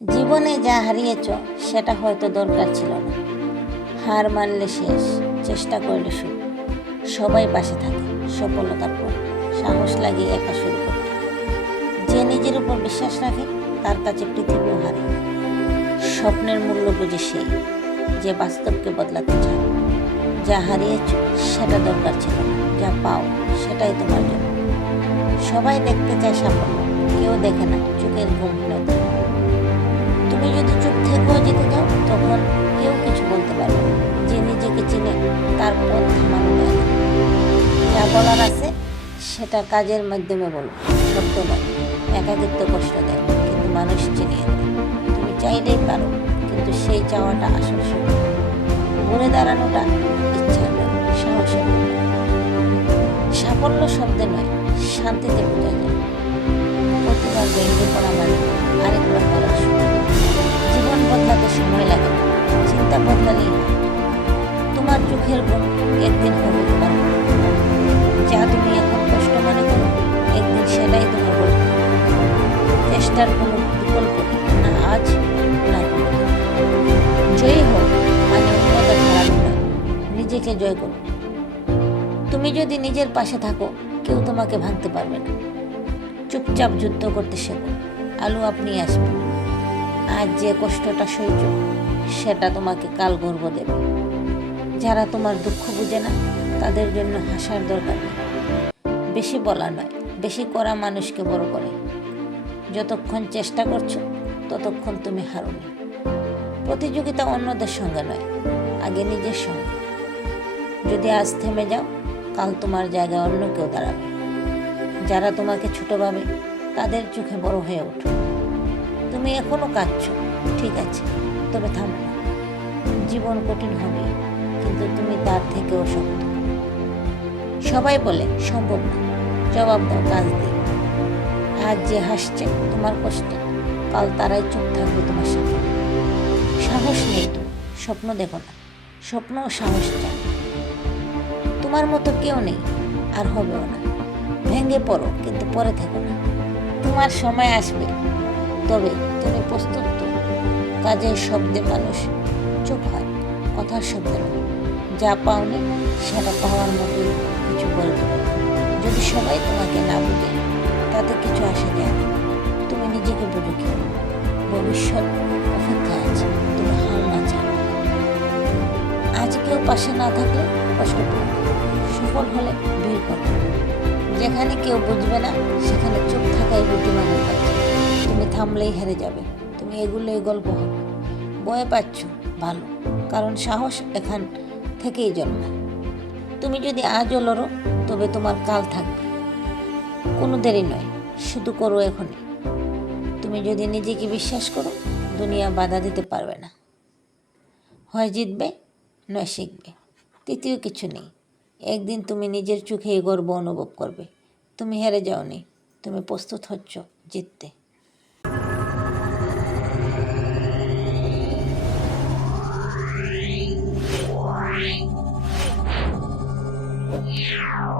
জীবনে যা হারিয়েছ, সেটা হয়তো দরকার ছিল না। হার মানলে শেষ, চেষ্টা করলে শুরু সবাই পাশে থাকে, সফলতার পর সাহস লাগিয়ে একা শুরু করতে যে নিজের উপর বিশ্বাস রাখে, তার কাছে পৃথিবীও হারে। স্বপ্নের মূল্য বুঝে সেই যে বাস্তবকে বদলাতে চায়। যা হারিয়েছ, সেটা দরকার ছিল যা পাও, সেটাই তোমার জন্য। সবাই দেখতে চায় সাফল্য, কেউ দেখে না, চোখের গম্ভীরতা তুমি যদি চুপ থেকেও যেতে যাও তখন কেউ কিছু বলতে পারবে যে নিজেকে চিনে, তার পথ থামানো যায় যা বলার আছে, সেটা কাজের মাধ্যমে বলো। শব্দ নয়। একাকিত্ব কষ্ট দেয়, কিন্তু মানুষ চিনিয়ে তুমি চাইলেই পারো, কিন্তু সেই চাওয়াটা আসল সুখ ঘুরে দাঁড়ানোটা ইচ্ছা নয়, সাহসের সাফল্য শব্দে নয়, শান্তিতে বোঝা যায়। প্রতিবার ভেঙে পড়া মানে আরেকবার চিন্তা বদলালেই হয় তোমার চোখের ঘুম একদিন হবে তোমার যা তুমি এখন কষ্ট মনে করো, একদিন সেটাই তোমার গল্প চেষ্টার কোনো বিকল্প না আজ, না জয়ী হোক মানে অন্যকে হারানো নয় নিজেকে জয় করো। তুমি যদি নিজের পাশে থাকো, কেউ তোমাকে ভাঙতে পারবে না। চুপচাপ যুদ্ধ করতে শেখো। আলু আপনি আসবে। আজ যে কষ্টটা সহ্য সেটা তোমাকে কাল গর্ব দেবে। যারা তোমার দুঃখ বুঝে না, তাদের জন্য হাসার দরকার নেই। বেশি বলা নয়, বেশি করা মানুষকে বড় করে। যতক্ষণ চেষ্টা করছ, ততক্ষণ তুমি হারোনি প্রতিযোগিতা অন্যদের সঙ্গে নয়, আগে নিজের সঙ্গে। যদি আজ থেমে যাও, কাল তোমার জায়গায় অন্য কেউ দাঁড়াবে। যারা তোমাকে ছোট ভাবে, তাদের চোখে বড় হয়ে ওঠো। তুমি এখনও কাঁদছ। ঠিক আছে, তবে থামো। জীবন কঠিন হবে, কিন্তু তুমি তার থেকেও শক্ত। সবাই বলে, সম্ভব না। জবাব দাও, কাজ দিয়ে। আজ যে হাসছে, তোমার কষ্টে। কাল তারাই চুপ থাকবে তোমার সাথে। সাহস নেই তো, স্বপ্ন দেখো না। স্বপ্ন ও সাহস চাই। তোমার মতো কেউ নেই, আর হবেও না। ভেঙে পড়ো, কিন্তু পরে থেকো না। তোমার সময় আসবে। তবে তুমি প্রস্তুত। তো কাজের শব্দে মানুষ চুপ হয়, কথার শব্দে নয় যা পাওনি সেটা পাওয়ার মতোই কিছু দেবে যদি সবাই তোমাকে না বুঝে, তাতে কিছু আসে যায় না। তুমি নিজেকে বুঝো কি? ভবিষ্যৎ অপেক্ষা আছে, তুমি হাল না চাও। আজ কেউ পাশে না থাকলে কষ্ট পেও সফল হলে ভিড় করো। যেখানে কেউ বুঝবে না, সেখানে চুপ থাকাই বুদ্ধিমানের কাজ তুমি থামলেই হেরে যাবে। তুমি এগুলোই গল্প হবে। বয়ে পাচ্ছ, ভালো। কারণ সাহস এখান থেকেই জন্মায়। তুমি যদি আজও লড়ো, তবে তোমার কাল থাকবে। কোনো দেরি নয়, শুধু করো এখনই। তুমি যদি নিজেকে বিশ্বাস করো, দুনিয়া বাধা দিতে পারবে না। হয় জিতবে, নয় শিখবে। তৃতীয় কিছু নেই। একদিন তুমি নিজের চোখে গর্ব অনুভব করবে। তুমি হেরে যাওনি, তুমি প্রস্তুত হচ্ছ জিততে। 了。